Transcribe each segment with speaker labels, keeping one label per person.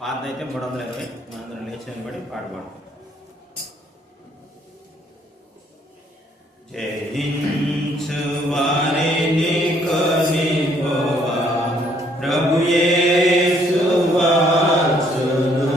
Speaker 1: పాత అయితే మూడు వందల ఇరవై మనందరం లేచి నిలబడి పాట పాడుతాం జయించు వారిని కొనిపోవా ప్రభు యేసు వాచును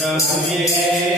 Speaker 1: Yeah.